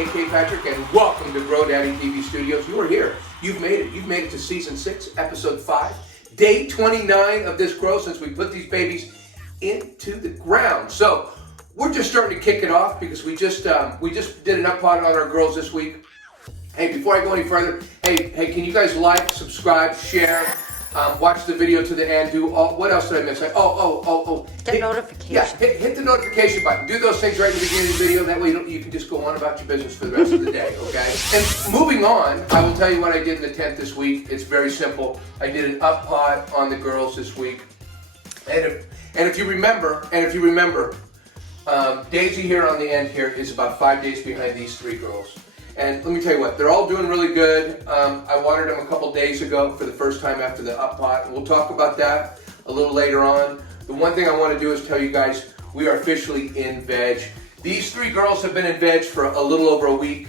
A.K. Patrick, and welcome to Grow Daddy TV Studios. You are here. You've made it. You've made it to Season 6, Episode 5, Day 29 of this grow since we put these babies into the ground. So, we're just starting to kick it off because we just did an up pot on our girls this week. Hey, before I go any further, hey, can you guys like, subscribe, share, watch the video to the end, do all, what else did I miss? The notification. Yeah, hit the notification button. Do those things right in the beginning of the video. That way you can just go on about your business for the rest of the day, okay? And moving on, I will tell you what I did in the tent this week. It's very simple. I did an up pot on the girls this week. And if you remember, Daisy here on the end here is about 5 days behind these three girls. And let me tell you what, they're all doing really good. I watered them a couple days ago for the first time after the up pot. We'll talk about that a little later on. The one thing I want to do is tell you guys, we are officially in veg. These three girls have been in veg for a little over a week.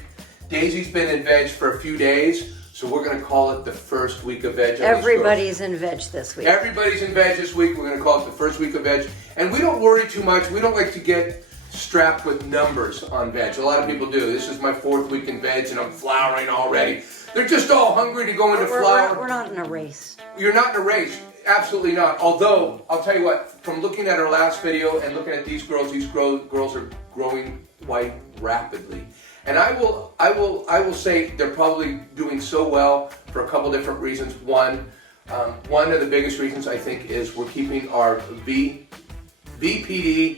Daisy's been in veg for a few days, so we're going to call it the first week of veg. Everybody's in veg this week. Everybody's in veg this week. We're going to call it the first week of veg. And we don't worry too much. We don't like to get strapped with numbers on veg. A lot of people do. This is my fourth week in veg and I'm flowering already. They're just all hungry to go into flower. We're not in a race. You're not in a race. Absolutely not. Although, I'll tell you what, from looking at our last video and looking at these girls are growing quite rapidly. And I will say they're probably doing so well for a couple different reasons. One of the biggest reasons I think is we're keeping our VPD.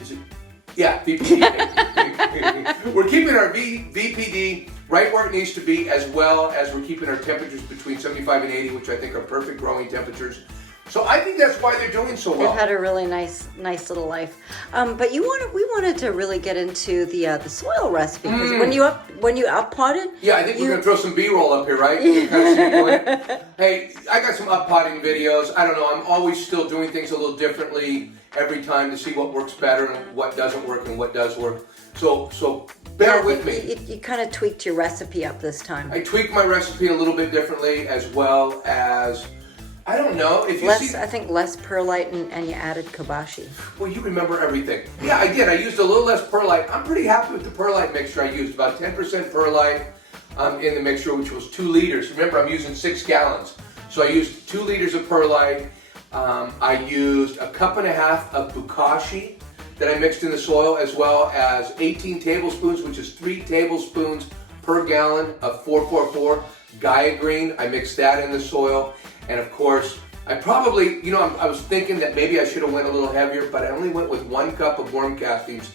Is it? Yeah, VPD. We're keeping our VPD right where it needs to be, as well as we're keeping our temperatures between 75 and 80, which I think are perfect growing temperatures. So I think that's why they're doing so well. They've had a really nice little life. But we wanted to really get into the soil recipe because when you up potted. Yeah, I think we're gonna throw some B-roll up here, right? You can kind of see it going. Hey, I got some up potting videos. I don't know. I'm always still doing things a little differently every time to see what works better and what doesn't work and what does work. So bear with me. You kind of tweaked your recipe up this time. I tweaked my recipe a little bit differently, as well as, I don't know, if you I think less perlite and you added kobashi. Well, you remember everything. Yeah, I did. I used a little less perlite. I'm pretty happy with the perlite mixture I used. About 10% perlite in the mixture, which was 2 liters. Remember, I'm using 6 gallons. So I used 2 liters of perlite. I used a cup and a half of bokashi that I mixed in the soil, as well as 18 tablespoons, which is 3 tablespoons per gallon of 444 Gaia Green. I mixed that in the soil. And of course, I probably, I was thinking that maybe I should have went a little heavier, but I only went with 1 cup of worm castings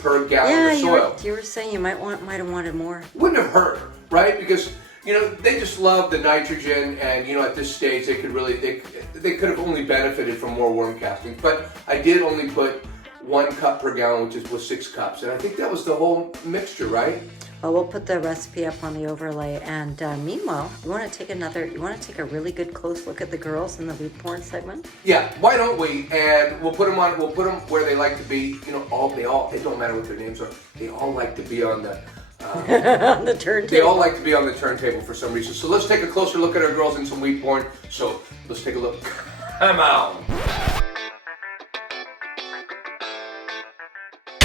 per gallon of soil. You were saying you might have wanted more. Wouldn't have hurt, right? Because they just love the nitrogen, and at this stage they could have only benefited from more worm castings. But I did only put 1 cup per gallon, which was 6 cups, and I think that was the whole mixture, right? Well, we'll put the recipe up on the overlay, and meanwhile, you want to take a really good close look at the girls in the weed porn segment? Yeah, why don't we? And we'll put them where they like to be. It don't matter what their names are. They all like to be on the on the turntable. They all like to be on the turntable for some reason. So let's take a closer look at our girls in some weed porn. So let's take a look. Come on.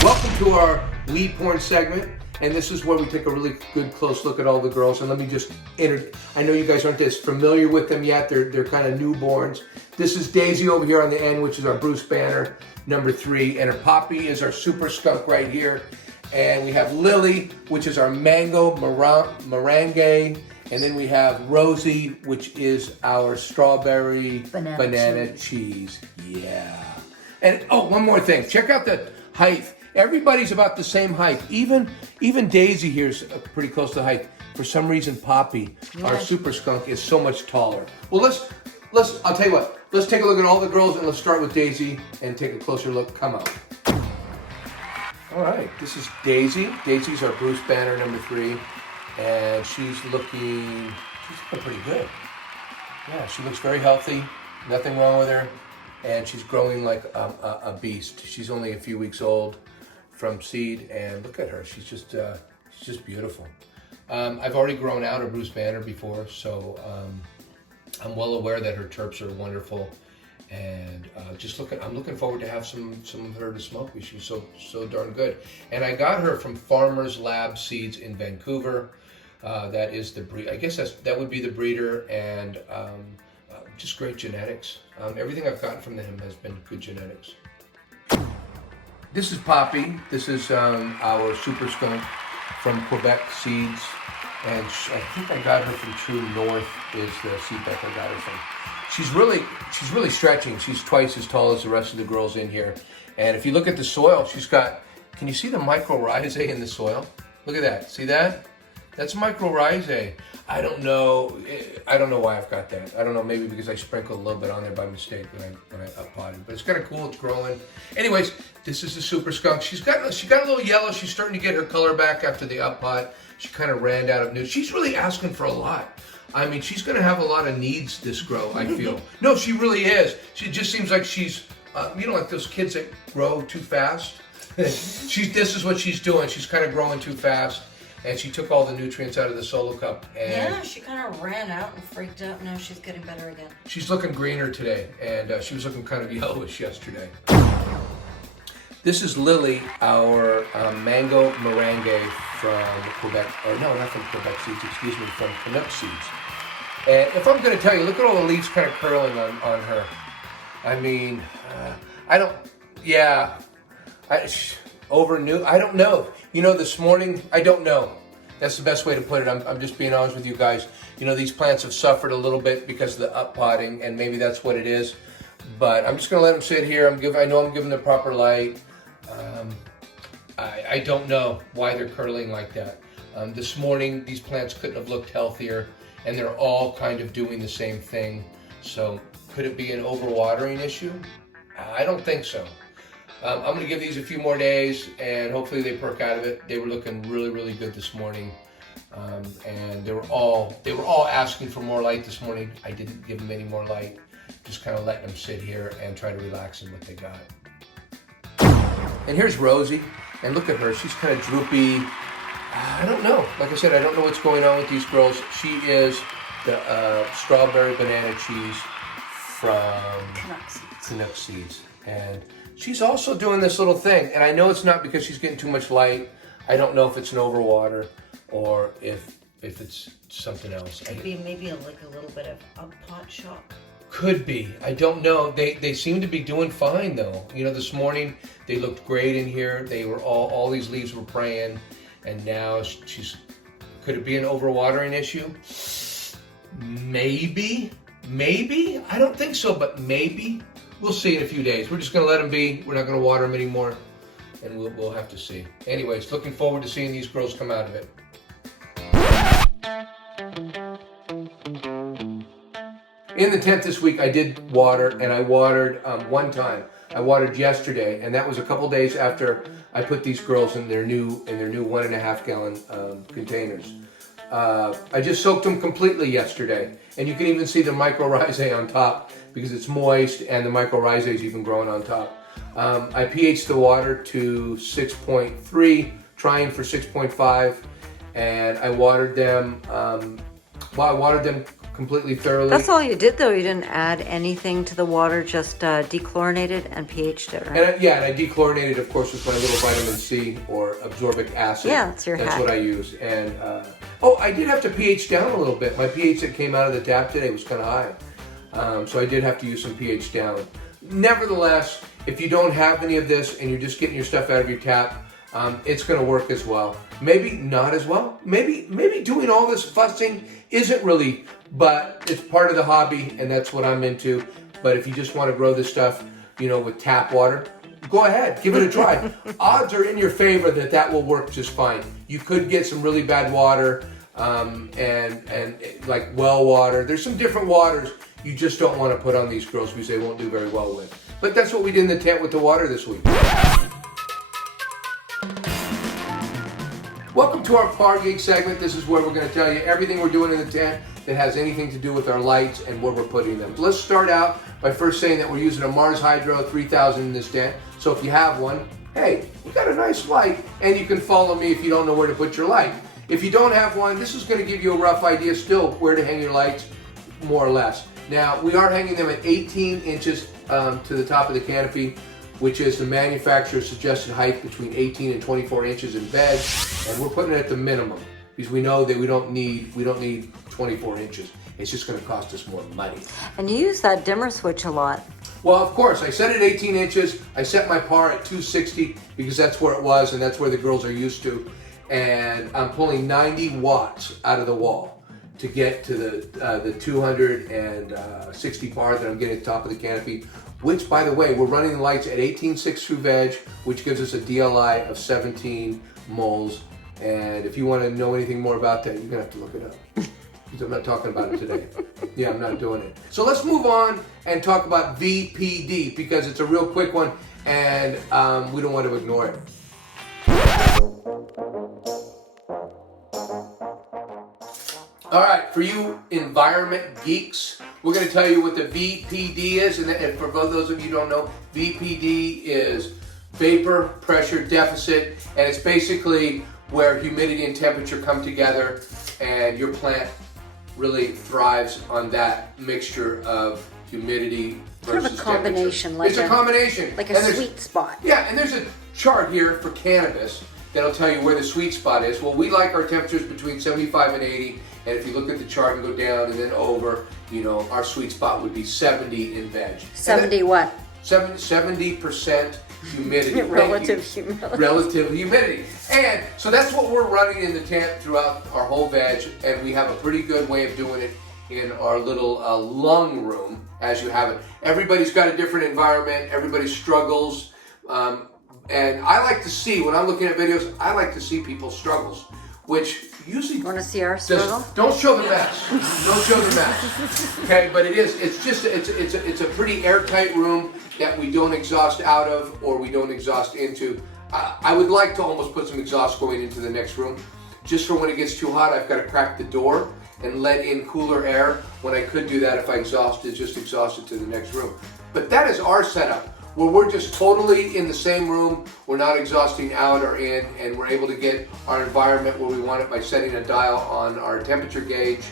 Welcome to our weed porn segment. And this is where we take a really good close look at all the girls. And let me just I know you guys aren't as familiar with them yet. They're kind of newborns. This is Daisy over here on the end, which is our Bruce Banner, number 3. And her Poppy is our Super Skunk right here. And we have Lily, which is our Mango Merengue. And then we have Rosy, which is our Strawberry Banana cheese. Yeah. And one more thing. Check out the height. Everybody's about the same height. Even Daisy here is pretty close to the height. For some reason, Poppy, our Super Skunk, is so much taller. Well, I'll tell you what. Let's take a look at all the girls, and let's start with Daisy and take a closer look. Come on. All right, this is Daisy. Daisy's our Bruce Banner, number 3, and she's looking pretty good. Yeah, she looks very healthy. Nothing wrong with her, and she's growing like a beast. She's only a few weeks old from seed, and look at her. She's just beautiful. I've already grown out a Bruce Banner before, so I'm well aware that her terps are wonderful, And I'm looking forward to have some of her to smoke. She was so darn good. And I got her from Farmers Lab Seeds in Vancouver. That is the breed. I guess that would be the breeder, and just great genetics. Everything I've gotten from them has been good genetics. This is Poppy. This is our super skunk from Quebec Seeds, and I think I got her from True North. Is the seed bank I got her from. She's really stretching. She's twice as tall as the rest of the girls in here. And if you look at the soil, she's got, can you see the mycorrhizae in the soil? Look at that. See that? That's mycorrhizae. I don't know why I've got that. I don't know, maybe because I sprinkled a little bit on there by mistake when I up-potted. But it's kind of cool, it's growing. Anyways, this is the super skunk. She got a little yellow. She's starting to get her color back after the up-pot. She kind of ran out of new. She's really asking for a lot. I mean, she's going to have a lot of needs this grow, I feel. No, she really is. She just seems like she's, like those kids that grow too fast. This is what she's doing. She's kind of growing too fast. And she took all the nutrients out of the solo cup. And yeah, she kind of ran out and freaked out. Now she's getting better again. She's looking greener today. And she was looking kind of yellowish yesterday. This is Lily, our mango merengue from Quebec, or no, not from Quebec Seeds, excuse me, from Canuk Seeds. And if I'm going to tell you, look at all the leaves kind of curling on her. I mean, I don't know. This morning, I don't know. That's the best way to put it. I'm just being honest with you guys. These plants have suffered a little bit because of the up-potting, and maybe that's what it is. But I'm just going to let them sit here. I know I'm giving them proper light. I don't know why they're curling like that. This morning, these plants couldn't have looked healthier, and they're all kind of doing the same thing. So could it be an overwatering issue? I don't think so. I'm going to give these a few more days, and hopefully they perk out of it. They were looking really, really good this morning, and they were all asking for more light this morning. I didn't give them any more light, just kind of letting them sit here and try to relax in what they got. And here's Rosy, and look at her. She's kind of droopy. I don't know. Like I said, I don't know what's going on with these girls. She is the strawberry banana cheese from Canuk Seeds. And she's also doing this little thing. And I know it's not because she's getting too much light. I don't know if it's an overwater or if it's something else. Could be maybe a little bit of up-pot shock. Could be. I don't know. They seem to be doing fine though. This morning they looked great in here. They were all these leaves were praying, and now could it be an overwatering issue? Maybe. I don't think so, but maybe. We'll see in a few days. We're just going to let them be. We're not going to water them anymore, and we'll have to see. Anyways, looking forward to seeing these girls come out of it. In the tent this week, I did water, and I watered one time. I watered yesterday, and that was a couple days after I put these girls in their new 1.5 gallon containers. I just soaked them completely yesterday, and you can even see the mycorrhizae on top because it's moist, and the mycorrhizae is even growing on top. I pH'd the water to 6.3, trying for 6.5, and I watered them. I watered them completely thoroughly. That's all you did, though. You didn't add anything to the water, just dechlorinated and pH'd it, right? And I dechlorinated, of course, with my little vitamin C or absorbic acid. Yeah, that's your That's hack. what I use. And I did have to pH down a little bit. My pH that came out of the tap today was kind of high, so I did have to use some pH down. Nevertheless, if you don't have any of this and you're just getting your stuff out of your tap, it's going to work as well. Maybe not as well. Maybe doing all this fussing isn't really, but it's part of the hobby, and that's what I'm into. But if you just want to grow this stuff, with tap water, go ahead, give it a try. Odds are in your favor that will work just fine. You could get some really bad water, and like well water. There's some different waters you just don't want to put on these girls because they won't do very well with. But that's what we did in the tent with the water this week. Welcome to our Par Geek segment. This is where we're going to tell you everything we're doing in the tent that has anything to do with our lights and where we're putting them. Let's start out by first saying that we're using a Mars Hydro 3000 in this tent. So if you have one, hey, we got a nice light, and you can follow me if you don't know where to put your light. If you don't have one, this is going to give you a rough idea still where to hang your lights, more or less. Now, we are hanging them at 18 inches to the top of the canopy, which is the manufacturer's suggested height between 18 and 24 inches in bed, and we're putting it at the minimum because we know that we don't need 24 inches. It's just going to cost us more money. And you use that dimmer switch a lot. Well, of course, I set it 18 inches. I set my par at 260 because that's where it was and that's where the girls are used to. And I'm pulling 90 watts out of the wall to get to the 260 par that I'm getting at the top of the canopy, which, by the way, we're running the lights at 18.6 through veg, which gives us a DLI of 17 moles. And if you want to know anything more about that, you're going to have to look it up. Because I'm not talking about it today. Yeah, I'm not doing it. So let's move on and talk about VPD because it's a real quick one and we don't want to ignore it. All right, for you environment geeks, we're going to tell you what the VPD is. And for those of you who don't know, VPD is vapor pressure deficit. And it's basically where humidity and temperature come together and your plant really thrives on that mixture of humidity versus Kind of a combination, temperature. It's a combination. Like a sweet spot. Yeah, and there's a chart here for cannabis that'll tell you where the sweet spot is. Well, we like our temperatures between 75 and 80, and if you look at the chart and go down and then over, you know, our sweet spot would be 70 in veg. 70 what? 70% humidity. Relative humidity. Relative humidity. And so that's what we're running in the tent throughout our whole veg, and we have a pretty good way of doing it in our little lung room, as you have it. Everybody's got a different environment, everybody struggles, and I like to see, when I'm looking at videos, I like to see people's struggles, which usually... Want to see our struggle? Don't show the mess. Don't show the mess. Okay, but it's a pretty airtight room that we don't exhaust out of or we don't exhaust into. I would like to almost put some exhaust going into the next room. Just for when it gets too hot, I've got to crack the door and let in cooler air. When I could do that, if I exhausted, just exhaust it to the next room. But that is our setup, where we're just totally in the same room. We're not exhausting out or in, and we're able to get our environment where we want it by setting a dial on our temperature gauge,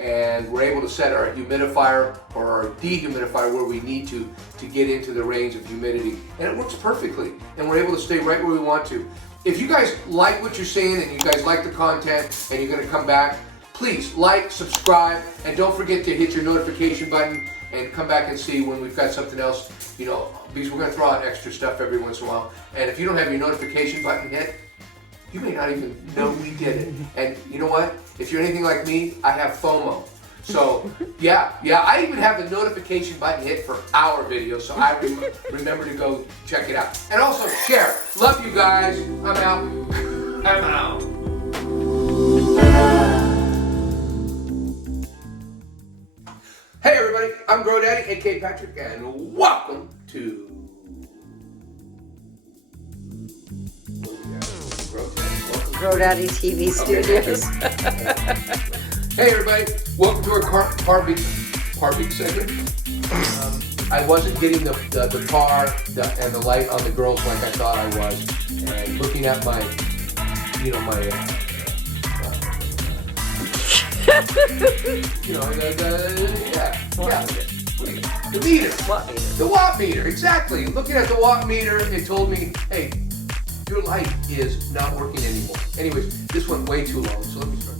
and we're able to set our humidifier or our dehumidifier where we need to get into the range of humidity. And it works perfectly, and we're able to stay right where we want to. If you guys like what you're seeing and you guys like the content and you're gonna come back, please like, subscribe, and don't forget to hit your notification button and come back and see when we've got something else, you know, because we're gonna throw out extra stuff every once in a while. And if you don't have your notification button hit, you may not even know we did it. And you know what? If you're anything like me, I have FOMO. So yeah, I even have the notification button hit for our videos, so I remember to go check it out. And also share. Love you guys. I'm out. I'm out. Hey everybody, I'm Grow Daddy, aka Patrick, and welcome to Grow Daddy TV Studios. Hey everybody, welcome to our par-beak segment. I wasn't getting the par and the light on the girls like I thought I was, and looking at my, you know, my, the meter. Watt meter. The watt meter, exactly. Looking at the watt meter, it told me, hey, your light is not working anymore. Anyways, this went way too long, so let me start.